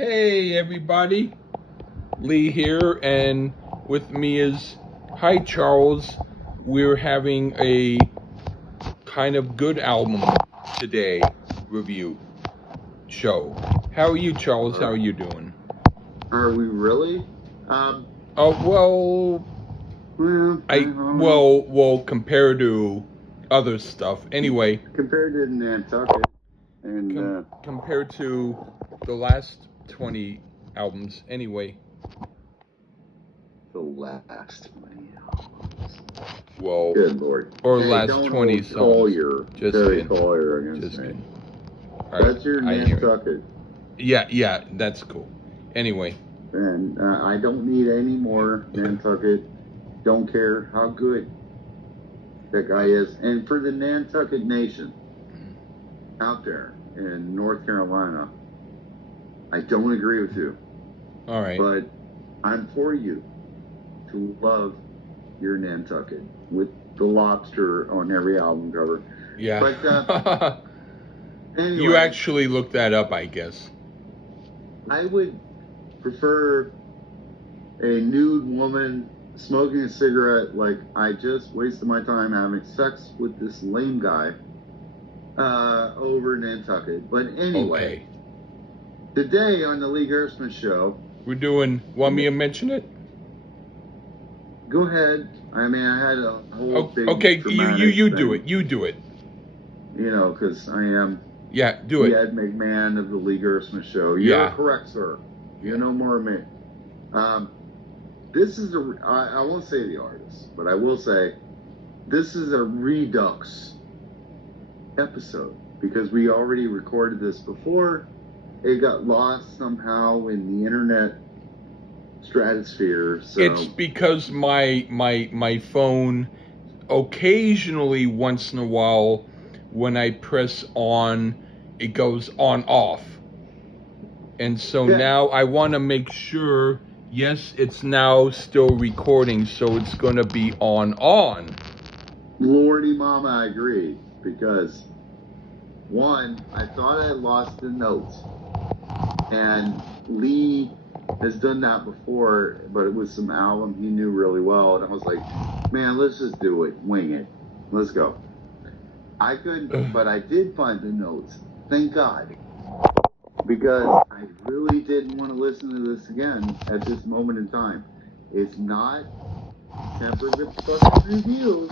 Hey everybody, Lee here, and with me is, hi Charles. We're having a kind of good album today review show. How are you, Charles? How are you doing? Are we really? Oh well, compared to other stuff. Anyway, compared to Nantucket and compared to the last 20 albums. Anyway. the last 20 albums. Well, Good Lord. or hey, last don't 20 songs. Collier. Just Terry kidding. Collier against Just me. kidding. That's your Nantucket. Yeah, that's cool. Anyway. And I don't need any more Nantucket. Don't care how good that guy is. And for the Nantucket Nation out there in North Carolina, I don't agree with you. All right. But I'm for you to love your Nantucket with the lobster on every album cover. Yeah. But anyway, you actually looked that up, I guess. I would prefer a nude woman smoking a cigarette like I just wasted my time having sex with this lame guy over Nantucket. But anyway, today on the Lee Gerstmann Show, we're doing, want me to mention it? Go ahead. I mean, I had a whole big you do it. You do it. You know, because I am do it. Ed McMahon of the Lee Gerstmann Show. You're correct, sir. You know more of me. This is I won't say the artist, but I will say this is a redux episode because we already recorded this before. It got lost somehow in the internet stratosphere. So it's because my phone occasionally, once in a while, when I press on, it goes on off. And so now I want to make sure, yes, it's now still recording, so it's going to be on. Lordy mama, I agree. Because, one, I thought I had lost the notes. And Lee has done that before, but it was some album he knew really well. And I was like, man, let's just do it. Wing it. Let's go. I couldn't, but I did find the notes. Thank God. Because I really didn't want to listen to this again at this moment in time. It's not tempered with fucking reviews,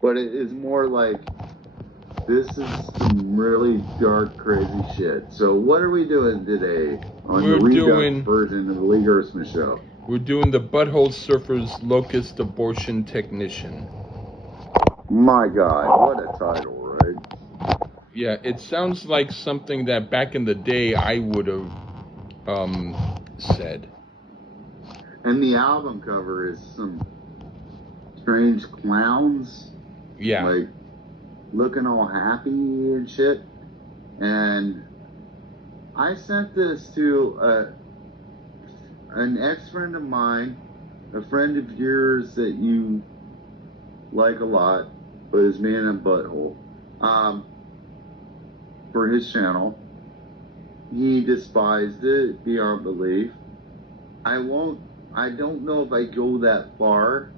but it is more like this is some really dark, crazy shit. So what are we doing today on the redux version of the Lee Gerstmann Show? We're doing the Butthole Surfer's Locust Abortion Technician. My God, what a title, right? Yeah, it sounds like something that back in the day I would have said. And the album cover is some strange clowns. Yeah. Like looking all happy and shit. And I sent this to an ex-friend of mine, a friend of yours that you like a lot, but is me and a butthole, for his channel. He despised it beyond belief. I don't know if I go that far,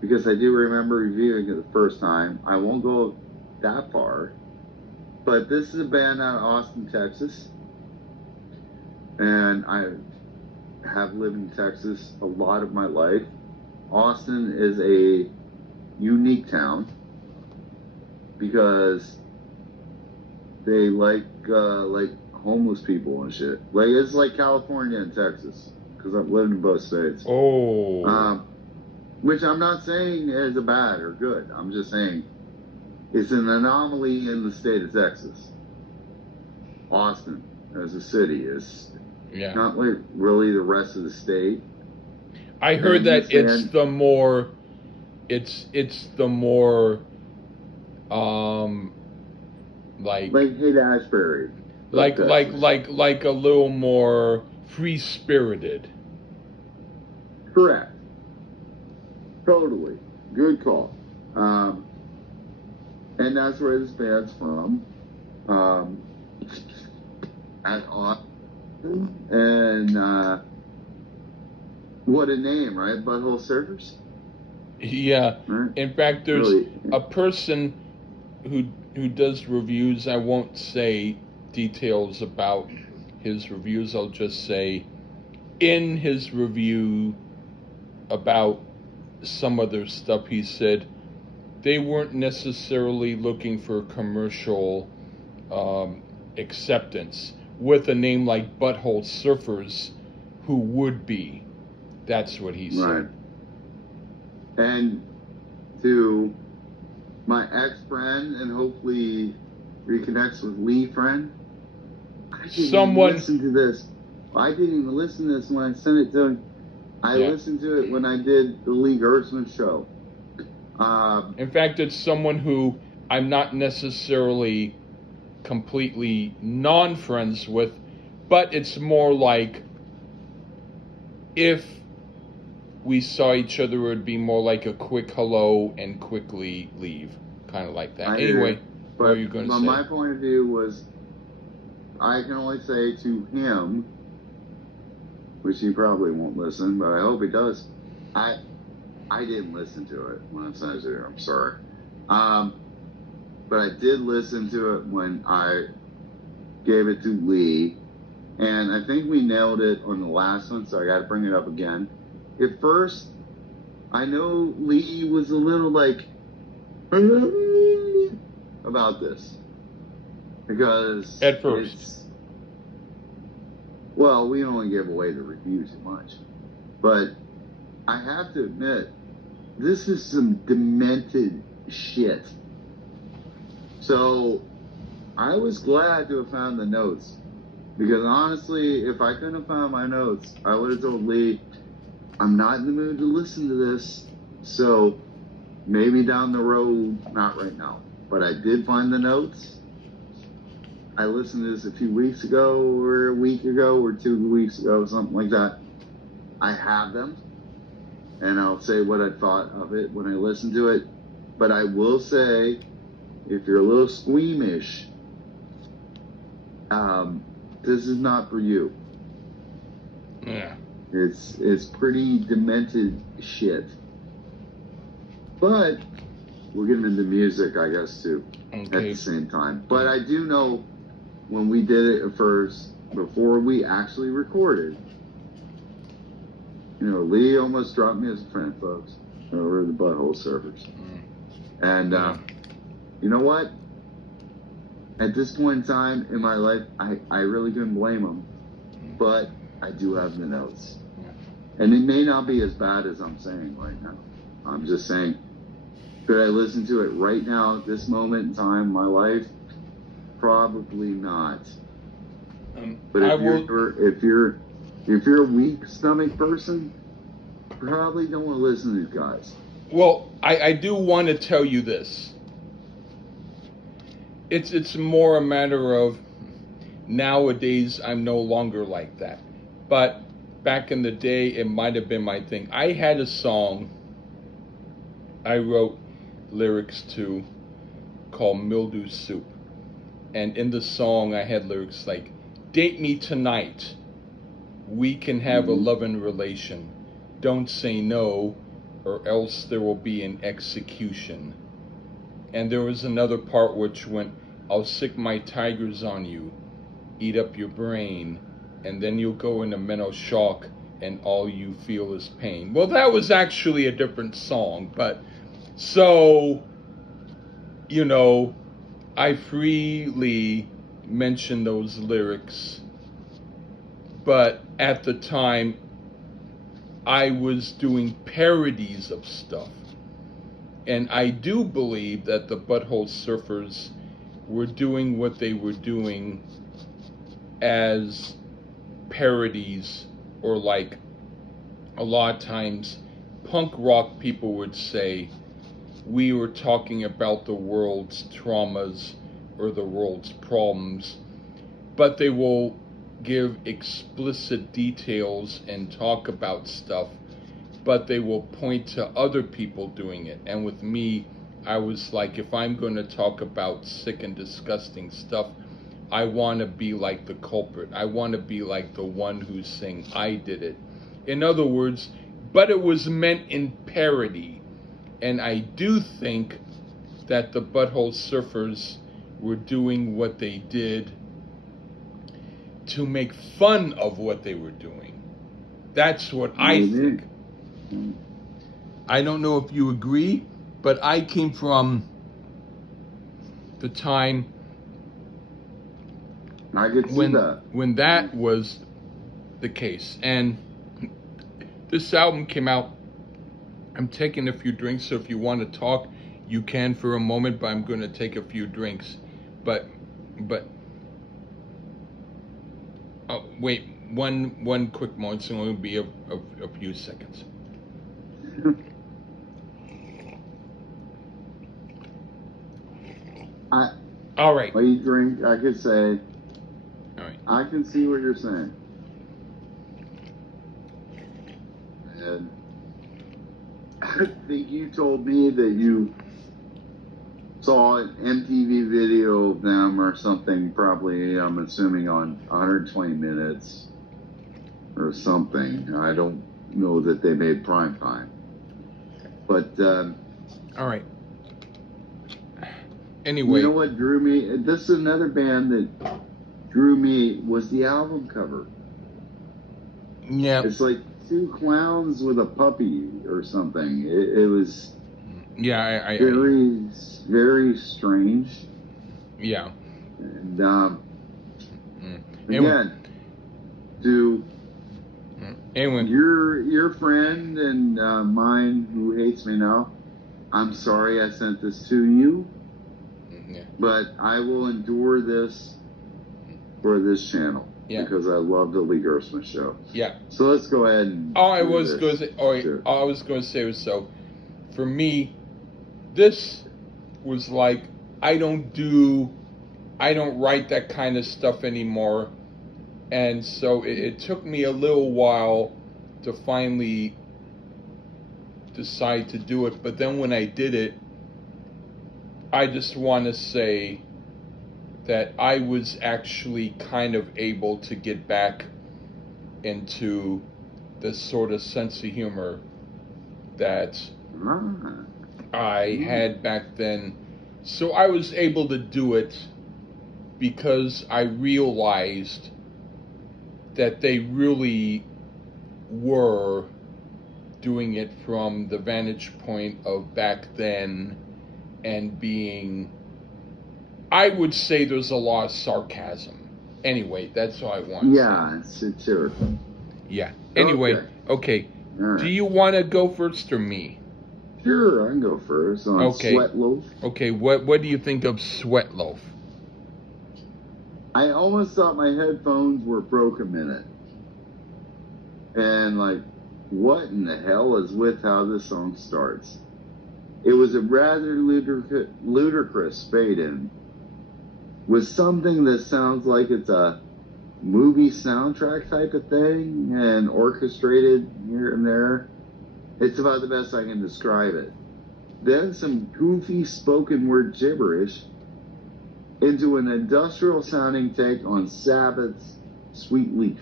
because I do remember reviewing it the first time. I won't go that far. But this is a band out of Austin, Texas. And I have lived in Texas a lot of my life. Austin is a unique town because they like homeless people and shit. Like, it's like California and Texas, because I've lived in both states. Which I'm not saying is a bad or good. I'm just saying it's an anomaly in the state of Texas. Austin, as a city, is not like really the rest of the state. I heard that it's the more like Haight-Ashbury. Like a little more free-spirited. Correct. Totally. Good call. And that's where this band's from. at Austin. And what a name, right? Butthole Surfers? Yeah. Right? In fact, there's Really? a person who does reviews. I won't say details about his reviews. I'll just say in his review about some other stuff, he said they weren't necessarily looking for commercial acceptance with a name like Butthole Surfers, who would be. That's what he Right. said. And to my ex-friend, and hopefully reconnects with Lee friend, I didn't even listen to this. I didn't even listen to this when I sent it to him. I listened to it when I did the Lee Gertzman show. In fact, it's someone who I'm not necessarily completely non-friends with, but it's more like if we saw each other, it would be more like a quick hello and quickly leave, kind of like that. Anyway, what are you going to say? My point of view was, I can only say to him, which he probably won't listen, but I hope he does. I didn't listen to it when I sent it to him. I'm sorry. But I did listen to it when I gave it to Lee, and I think we nailed it on the last one, so I got to bring it up again. At first, I know Lee was a little like about this, because at first, well, we only give away the review too much, but I have to admit, this is some demented shit. So I was glad to have found the notes, because honestly, if I couldn't have found my notes, I would have told Lee, I'm not in the mood to listen to this, so maybe down the road, not right now. But I did find the notes. I listened to this a few weeks ago, or a week ago, or 2 weeks ago, something like that. I have them, and I'll say what I thought of it when I listen to it. But I will say, if you're a little squeamish, this is not for you. Yeah. It's pretty demented shit. But we're getting into music, I guess, too, at the same time. But I do know when we did it at first, before we actually recorded, Lee almost dropped me as a friend, folks, over the Butthole Surfers. And you know what? At this point in time in my life, I really couldn't blame him. But I do have the notes. And it may not be as bad as I'm saying right now. I'm just saying, could I listen to it right now at this moment in time in my life? Probably not. But if you're a weak stomach person, probably don't want to listen to these guys. Well, I do want to tell you this. It's more a matter of nowadays I'm no longer like that. But back in the day, it might have been my thing. I had a song I wrote lyrics to called Mildew Soup. And in the song I had lyrics like, date me tonight, we can have a loving relation. Don't say no, or else there will be an execution. And there was another part which went, I'll sick my tigers on you, eat up your brain, and then you'll go into mental shock and all you feel is pain. Well, that was actually a different song, but so, I freely mention those lyrics, but at the time I was doing parodies of stuff. And I do believe that the Butthole Surfers were doing what they were doing as parodies, or like a lot of times punk rock people would say, we were talking about the world's traumas or the world's problems, but they will give explicit details and talk about stuff, but they will point to other people doing it. And with me, I was like, if I'm going to talk about sick and disgusting stuff, I want to be like the culprit. I want to be like the one who's saying I did it. In other words, but it was meant in parody. And I do think that the Butthole Surfers were doing what they did to make fun of what they were doing. That's what I think. I don't know if you agree, but I came from the time I could see that. when that was the case. And this album came out. I'm taking a few drinks, so if you want to talk, you can for a moment, but I'm going to take a few drinks. But oh, wait, one quick moment, so it'll be a few seconds. All right. While you drink, I could say, All right. I can see what you're saying. And I think you told me that you saw an MTV video of them or something, probably, I'm assuming, on 120 Minutes or something. I don't know that they made prime time. But, all right. Anyway. You know what drew me? This is another band that drew me, was the album cover. Yeah. It's like two clowns with a puppy or something. It was very strange. Yeah. And again, to your friend and mine who hates me now, I'm sorry I sent this to you. Yeah. But I will endure this for this channel because I love the Lee Gersman show. Yeah. So let's go ahead and. All I was going to say was so. For me, this was like I don't write that kind of stuff anymore, and so it took me a little while to finally decide to do it. But then when I did it, I just want to say that I was actually kind of able to get back into the sort of sense of humor that I had back then. So I was able to do it because I realized that they really were doing it from the vantage point of back then and being, I would say there's a lot of sarcasm. Anyway, that's all I want to say. Yeah, sure. Yeah. Anyway, okay. Right. Do you want to go first or me? Sure, I can go first on Sweat Loaf. Okay, what do you think of Sweat Loaf? I almost thought my headphones were broke a minute. And like, what in the hell is with how this song starts? It was a rather ludicrous fade-in with something that sounds like it's a movie soundtrack type of thing and orchestrated here and there. It's about the best I can describe it. Then some goofy spoken word gibberish into an industrial sounding take on Sabbath's Sweet Leaf.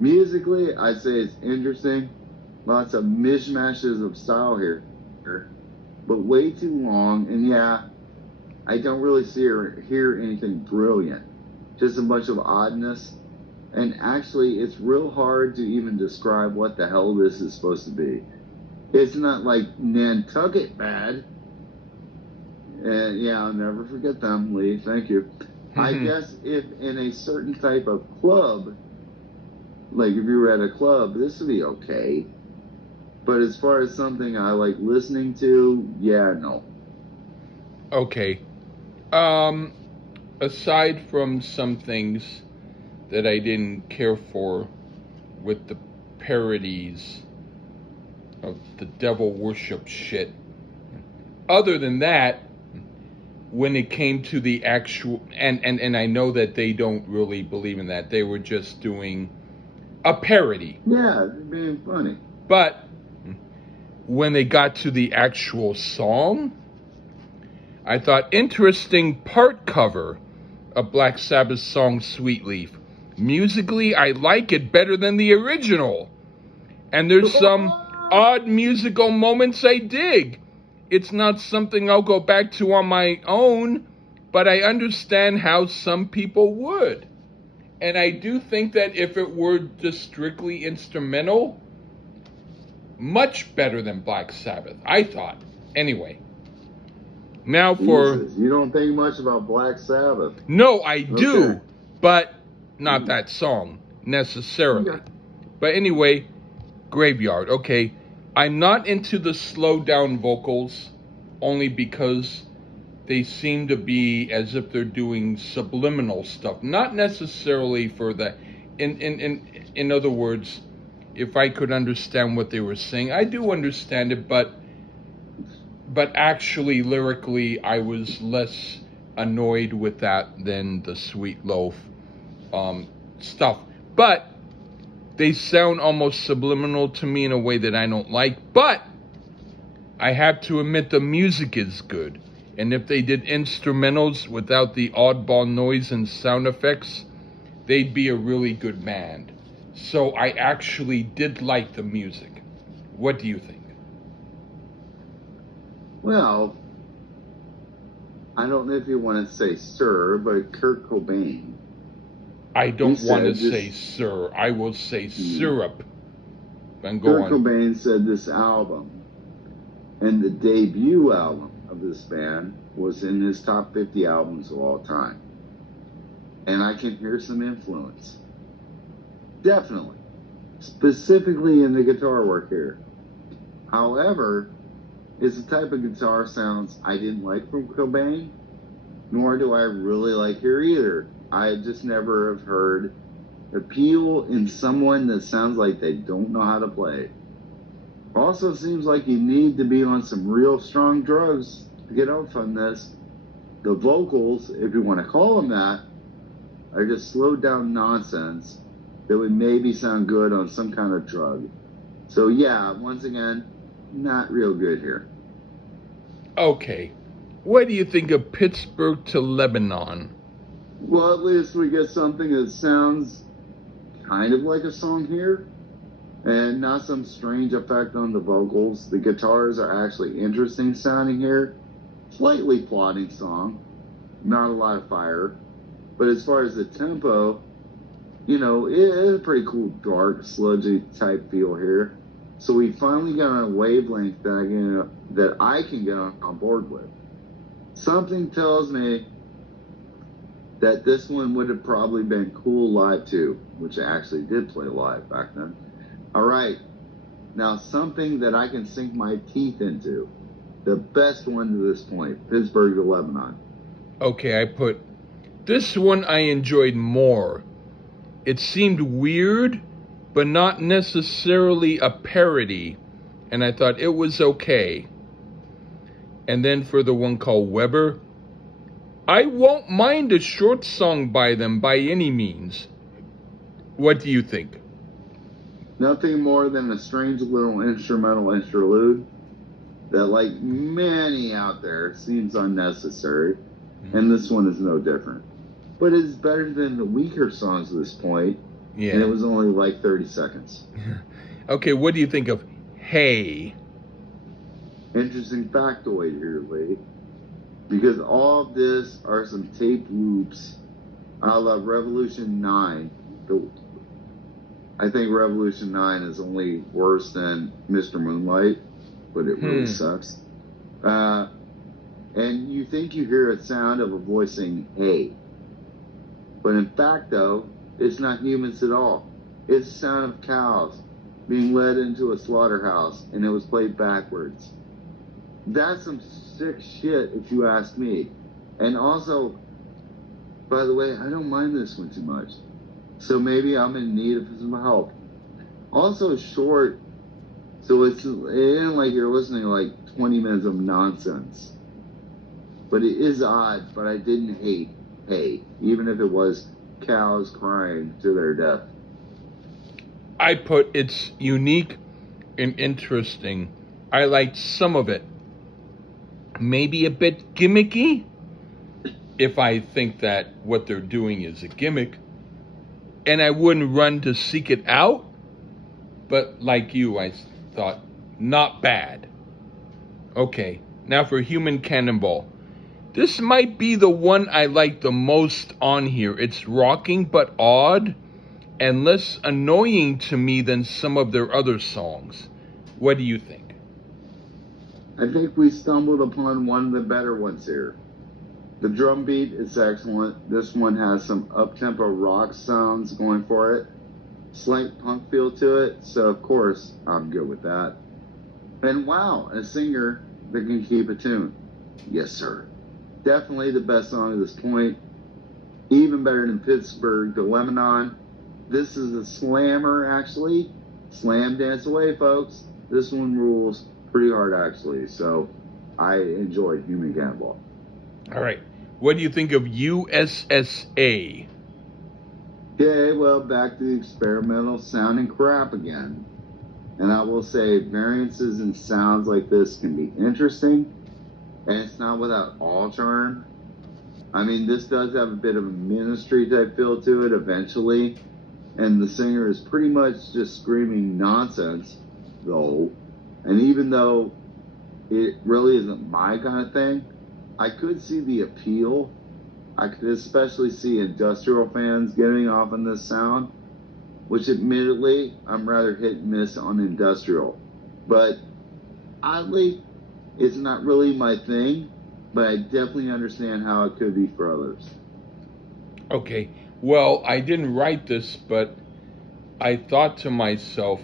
Musically, I'd say it's interesting. Lots of mishmashes of style here, but way too long. And yeah, I don't really see or hear anything brilliant. Just a bunch of oddness. And actually, it's real hard to even describe what the hell this is supposed to be. It's not like Nantucket bad. And yeah, I'll never forget them, Lee. Thank you. I guess if in a certain type of club, like if you were at a club, this would be okay. But as far as something I like listening to, yeah, no. Okay. Aside from some things that I didn't care for with the parodies of the devil worship shit, other than that, when it came to the actual, and I know that they don't really believe in that, they were just doing a parody. Yeah, being funny. But when they got to the actual song, I thought interesting part cover of Black Sabbath's song Sweet Leaf. Musically, I like it better than the original. And there's some odd musical moments I dig. It's not something I'll go back to on my own, but I understand how some people would. And I do think that if it were just strictly instrumental, much better than Black Sabbath, I thought. Anyway. Now for... Jesus, you don't think much about Black Sabbath. No, I do, Okay. but not that song, necessarily. Okay. But anyway, Graveyard, okay. I'm not into the slowed down vocals, only because they seem to be as if they're doing subliminal stuff. Not necessarily for the... In other words, if I could understand what they were saying, I do understand it, but actually lyrically I was less annoyed with that than the Sweet Loaf stuff. But they sound almost subliminal to me in a way that I don't like. But I have to admit the music is good. And if they did instrumentals without the oddball noise and sound effects, they'd be a really good band. So I actually did like the music. What do you think? Well, I don't know if you want to say sir, but Kurt Cobain. I don't want to say sir. I will say syrup. And go Kurt on. Cobain said this album and the debut album of this band was in his top 50 albums of all time. And I can hear some influence. Definitely. Specifically in the guitar work here. However, it's the type of guitar sounds I didn't like from Cobain, nor do I really like here either. I just never have heard appeal in someone that sounds like they don't know how to play. Also seems like you need to be on some real strong drugs to get out from this. The vocals, if you want to call them that, are just slowed down nonsense that would maybe sound good on some kind of drug. So yeah, once again, not real good here. Okay. What do you think of Pittsburgh to Lebanon? Well, at least we get something that sounds kind of like a song here, and not some strange effect on the vocals. The guitars are actually interesting sounding here. Slightly plodding song, not a lot of fire. But as far as the tempo, you know, it is a pretty cool, dark, sludgy type feel here. So we finally got on a wavelength that I can get on board with. Something tells me that this one would have probably been cool live too, which I actually did play live back then. All right, now something that I can sink my teeth into. The best one to this point, Pittsburgh to Lebanon. Okay, I put this one I enjoyed more. It seemed weird, but not necessarily a parody, and I thought it was okay. And then for the one called Weber, I won't mind a short song by them by any means. What do you think? Nothing more than a strange little instrumental interlude that, like many out there, seems unnecessary, and this one is no different. But it's better than the weaker songs at this point, Yeah. and it was only like 30 seconds. Okay, what do you think of Hey? Interesting factoid here, Lee. Because all of this are some tape loops a la Revolution 9. I think Revolution 9 is only worse than Mr. Moonlight, but it really sucks. And you think you hear a sound of a voice saying, hey. But in fact, though, it's not humans at all. It's the sound of cows being led into a slaughterhouse, and it was played backwards. That's some sick shit, if you ask me. And also, by the way, I don't mind this one too much. So maybe I'm in need of some help. Also short, so it isn't like you're listening to like 20 minutes of nonsense. But it is odd, but I didn't hate Hey, even if it was cows crying to their death. I put it's unique and interesting. I liked some of it. Maybe a bit gimmicky, if I think that what they're doing is a gimmick, and I wouldn't run to seek it out. But like you, I thought, not bad. Okay, now for Human Cannonball. This might be the one I like the most on here. It's rocking but odd and less annoying to me than some of their other songs. What do you think? I think we stumbled upon one of the better ones here. The drum beat is excellent. This one has some up-tempo rock sounds going for it. Slight punk feel to it, so of course I'm good with that. And wow, a singer that can keep a tune. Yes, sir. Definitely the best song at this point. Even better than Pittsburgh to Lebanon. This is a slammer, actually. Slam dance away, folks. This one rules pretty hard, actually. So I enjoyed Human Cannonball. All right. What do you think of USSA? Okay, well, back to the experimental sounding crap again. And I will say variances in sounds like this can be interesting, and it's not without all charm. I mean, this does have a bit of a ministry type feel to it eventually, and the singer is pretty much just screaming nonsense, though. And even though it really isn't my kind of thing, I could see the appeal. I could especially see industrial fans getting off on this sound, which admittedly, I'm rather hit and miss on industrial. But oddly, it's not really my thing, but I definitely understand how it could be for others. Okay. Well, I didn't write this, but I thought to myself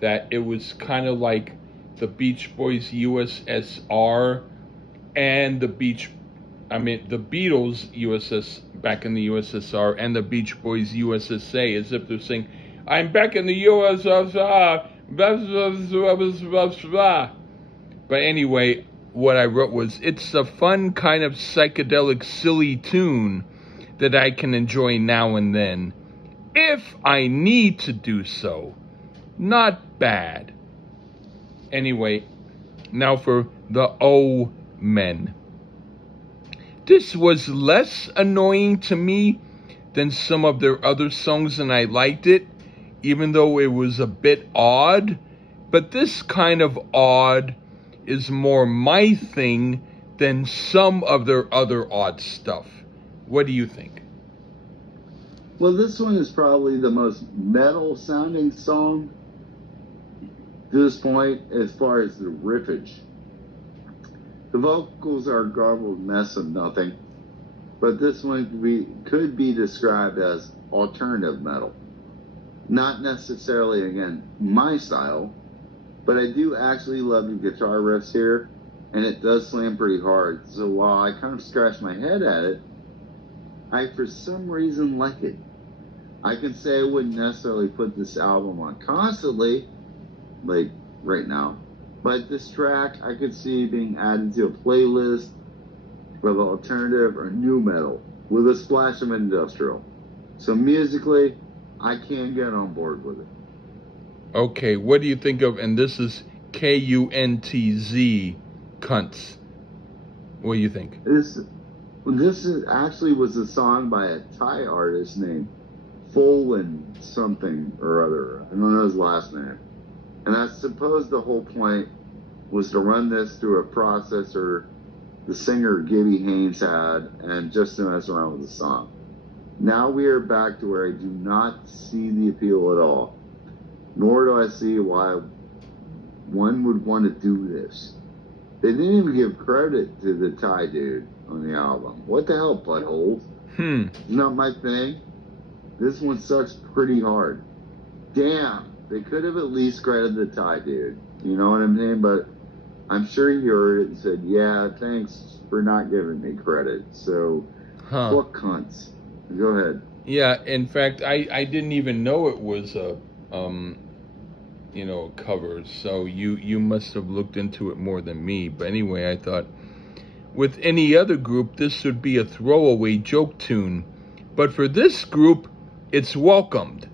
that it was kind of like the Beach Boys USSR and the Beatles USS back in the USSR and the Beach Boys USSA, as if they're saying, "I'm back in the USSR." But anyway, what I wrote was, it's a fun kind of psychedelic, silly tune that I can enjoy now and then, if I need to do so. Not bad. Anyway, now for the O Men. This was less annoying to me than some of their other songs, and I liked it, even though it was a bit odd. But this kind of odd is more my thing than some of their other odd stuff. What do you think? Well, this one is probably the most metal sounding song to this point as far as the riffage. The vocals are a garbled mess of nothing, but this one could be described as alternative metal. Not necessarily, again, my style, but I do actually love the guitar riffs here, and it does slam pretty hard. So while I kind of scratch my head at it, I for some reason like it. I can say I wouldn't necessarily put this album on constantly, like right now, but this track I could see being added to a playlist of alternative or new metal with a splash of industrial. So musically, I can get on board with it. Okay, what do you think of, and this is KUNTZ, Cunts. What do you think? This is actually was a song by a Thai artist named Folan something or other. I don't know his last name. And I suppose the whole point was to run this through a processor the singer Gibby Haynes had and just to mess around with the song. Now we are back to where I do not see the appeal at all, nor do I see why one would want to do this. They didn't even give credit to the Thai dude on the album. What the hell, Butthole? It's not my thing. This one sucks pretty hard. Damn. They could have at least credited the Thai dude. You know what I'm saying? But I'm sure he heard it and said, yeah, thanks for not giving me credit. So, fuck cunts. Go ahead. Yeah, in fact, I didn't even know it was a cover. So you must have looked into it more than me. But anyway, I thought with any other group, this would be a throwaway joke tune. But for this group, it's welcomed.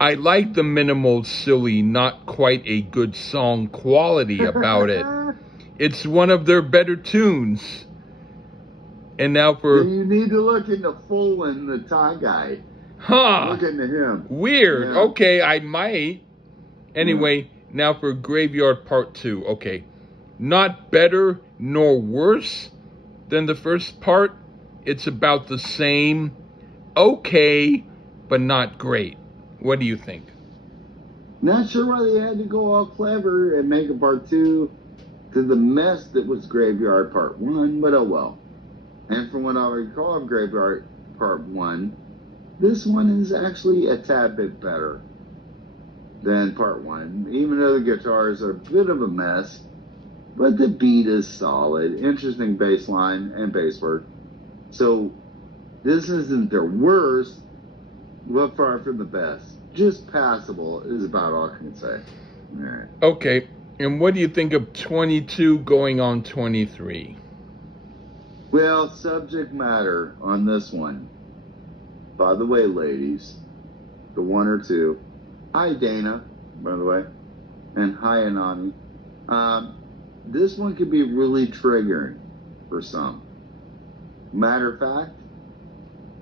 I like the minimal, silly, not quite a good song quality about it. It's one of their better tunes. And now Then for, you need to look into Fullen, the Thai guy. Look into him. Weird. Yeah. Okay, I might. Anyway, now for Graveyard Part 2. Okay. Not better nor worse than the first part. It's about the same. Okay, but not great. What do you think? Not sure why they had to go all clever and make a part 2 to the mess that was Graveyard Part 1, but oh well. And from what I recall of Graveyard Part 1, this one is actually a tad bit better than Part 1, even though the guitars are a bit of a mess, but the beat is solid, interesting bass line and bass work. So this isn't their worst, but far from the best. Just passable is about all I can say. All right. Okay, and what do you think of 22 going on 23? Well, subject matter on this one. By the way, ladies, the one or two. Hi, Dana, by the way, and hi, Anani. This one could be really triggering for some. Matter of fact,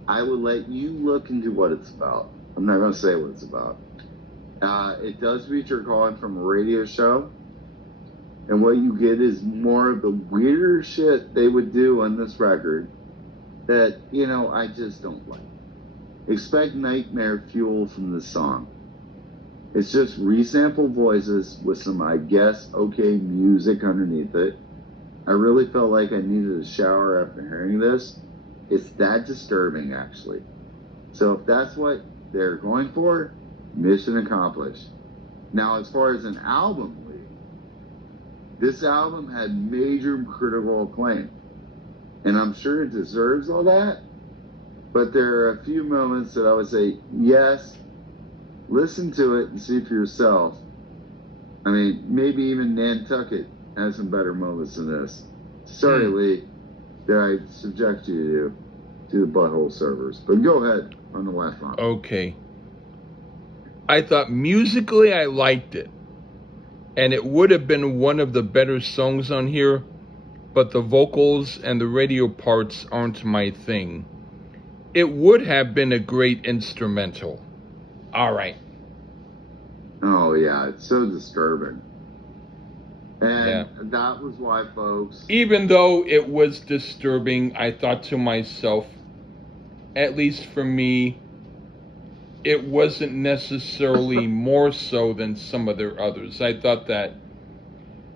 I would let you look into what it's about. I'm not going to say what it's about. It does feature calling from a radio show, and what you get is more of the weirder shit they would do on this record that, I just don't like. Expect nightmare fuel from this song. It's just resampled voices with some, I guess, okay music underneath it. I really felt like I needed a shower after hearing this. It's that disturbing, actually. So if that's what they're going for, mission accomplished. Now, as far as an album lead, this album had major critical acclaim. And I'm sure it deserves all that. But there are a few moments that I would say, yes, listen to it and see for yourself. I mean, maybe even Nantucket has some better moments than this. Sorry, Lee, that I subject you to the Butthole servers. But go ahead on the last one. Okay. I thought musically I liked it. And it would have been one of the better songs on here, but the vocals and the radio parts aren't my thing. It would have been a great instrumental. All right. Oh, yeah, it's so disturbing. And Yeah. that was why, folks. Even though it was disturbing, I thought to myself, at least for me, it wasn't necessarily more so than some of their others. I thought that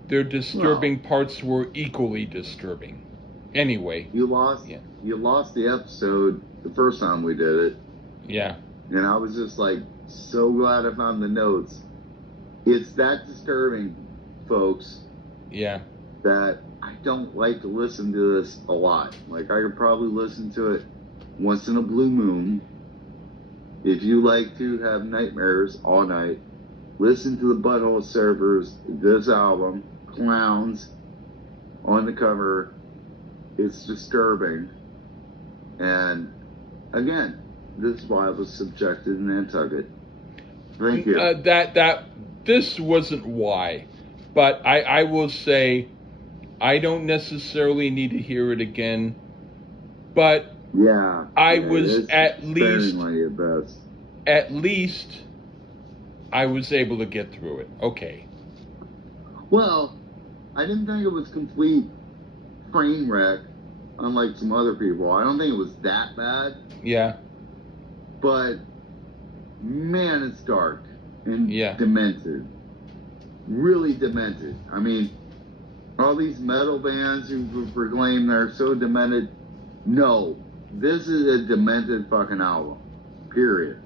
their disturbing parts were equally disturbing. Anyway. You lost the episode the first time we did it. Yeah. And I was just like, so glad I found the notes. It's that disturbing, folks. Yeah. That I don't like to listen to this a lot. Like, I could probably listen to it once in a blue moon. If you like to have nightmares all night, listen to the Butthole servers, this album, Clowns, on the cover. It's disturbing. And again, this is why I was subjected in Nantucket. Thank you. This wasn't why, but I will say I don't necessarily need to hear it again, but I was at least I was able to get through it. Okay. Well, I didn't think it was complete train wreck, unlike some other people. I don't think it was that bad. Yeah. But man, it's dark and demented. Really demented. I mean, all these metal bands who proclaim they're so demented. No, this is a demented fucking album. Period.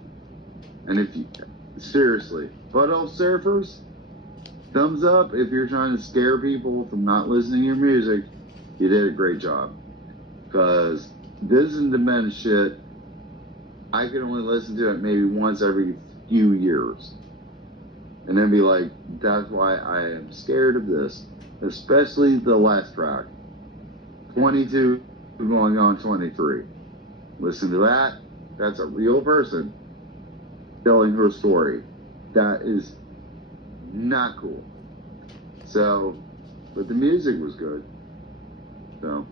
And if you seriously, Butthole surfers, thumbs up if you're trying to scare people from not listening to your music. You did a great job. Because this is demented shit. I can only listen to it maybe once every few years. And then be like, that's why I am scared of this. Especially the last track. 22 going on 23. Listen to that. That's a real person telling her story. That is not cool. So, but the music was good. So,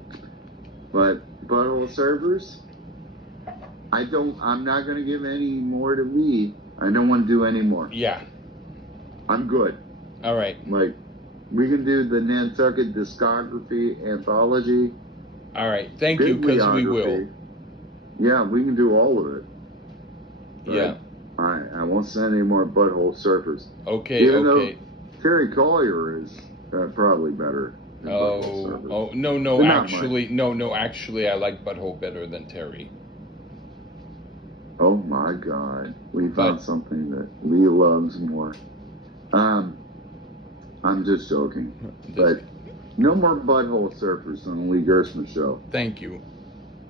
but Butthole servers. I'm not gonna give any more to Lee. I don't want to do any more. Yeah. I'm good. All right. Like, we can do the Nantucket discography anthology. All right. Thank you, because we will. Bibliography. Yeah, we can do all of it. But Yeah. I won't send any more Butthole surfers. Okay. Even Okay. though Terry Collier is probably better than Butthole servers. Oh, no, But not actually, no, actually, I like Butthole better than Terry. Oh my God, we found something that Lee loves more. I'm just joking, but no more Butthole surfers on the Lee Gersman show. Thank you.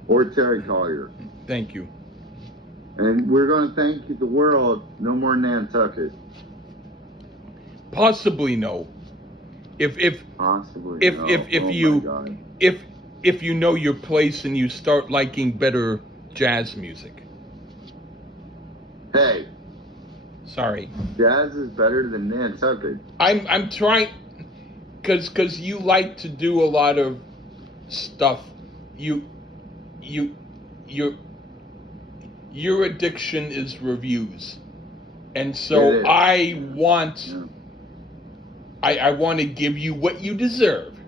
Or Terry Collier. Thank you. And we're going to thank the world. No more Nantucket. Possibly no. Possibly if no. if Oh you my God. if you know your place and you start liking better jazz music. Hey, sorry. Jazz is better than Nantucket. I'm trying, cause you like to do a lot of stuff. Your addiction is reviews, and so I want. Yeah. I want to give you what you deserve.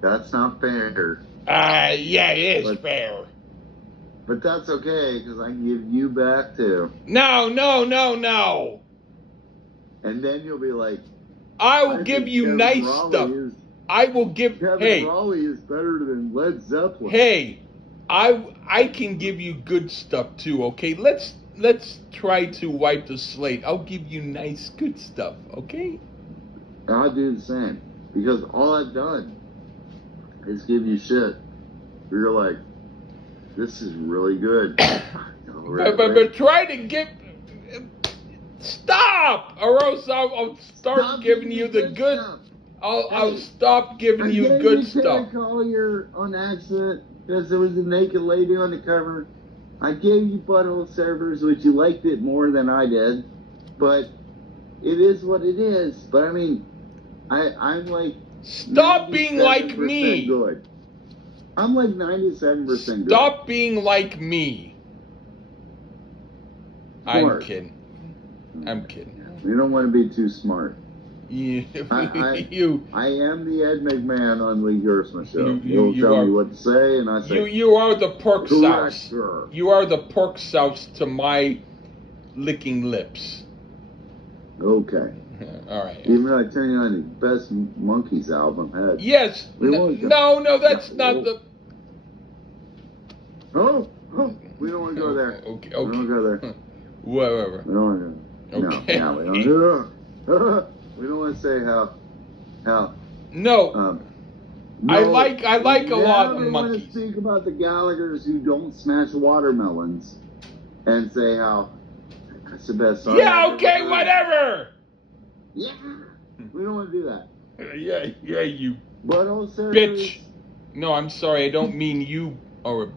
That's not fair. Yeah, it is fair. But that's okay, because I can give you back too. No. And then you'll be like, I will give you Kevin nice Raleigh stuff. I will give. Kevin Raleigh is better than Led Zeppelin. Hey, I can give you good stuff too. Okay, let's try to wipe the slate. I'll give you nice, good stuff. Okay. I'll do the same, because all I've done is give you shit. You're like, this is really good. But try to get. Stop, or else I'll start giving you the good. I'll stop giving you good stuff. I call you on accident because there was a naked lady on the cover. I gave you Butthole servers, which you liked it more than I did, but it is what it is. But I mean, I'm like, stop being like me. Good. I'm like 97% good. Stop being like me. I'm kidding. You don't want to be too smart. Yeah. I am the Ed McMahon on Lee Gersman show. You'll tell me what to say, and I say, you are the pork sauce. Sir. You are the pork sauce to my licking lips. Okay. All right. Even though I turn you on the best Monkeys album had. Yes. No, that's not the. Oh, we don't want to go there. Okay. We don't go there. Whatever. We don't want to go there. Okay. No, we don't. We don't want to say how. No. I like a lot of monkeys. I want to speak about the Gallaghers who don't smash watermelons, and say how that's the best song. Yeah. Okay. Whatever. Yeah. We don't want to do that. Yeah. You Butthole servers. bitch. No, I'm sorry. I don't mean you are a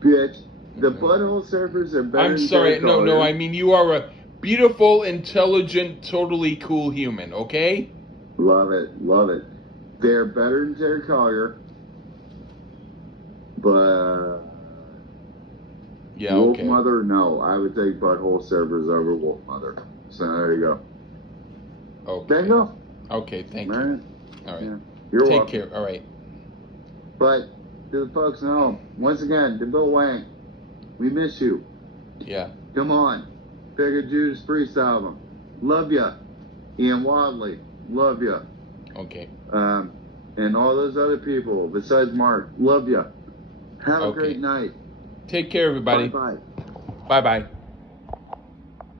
bitch. The Butthole surfers are better. I'm sorry. No. I mean you are a beautiful, intelligent, totally cool human. Okay. Love it. They're better than Terry Collier, but yeah, Wolf okay. Mother, no. I would take Butthole servers over Wolf Mother. So there you go. Okay. There you go. Okay, thank you. All right. Yeah. You're Take welcome. care. All right. But to the folks at home, once again, to Bill Wang, we miss you. Yeah. Come on. Pick a Judas Priest album. Love ya. Ian Wadley. Love ya. Okay. And all those other people besides Mark. Love ya. Have a great night. Take care, everybody. Bye-bye. Bye-bye.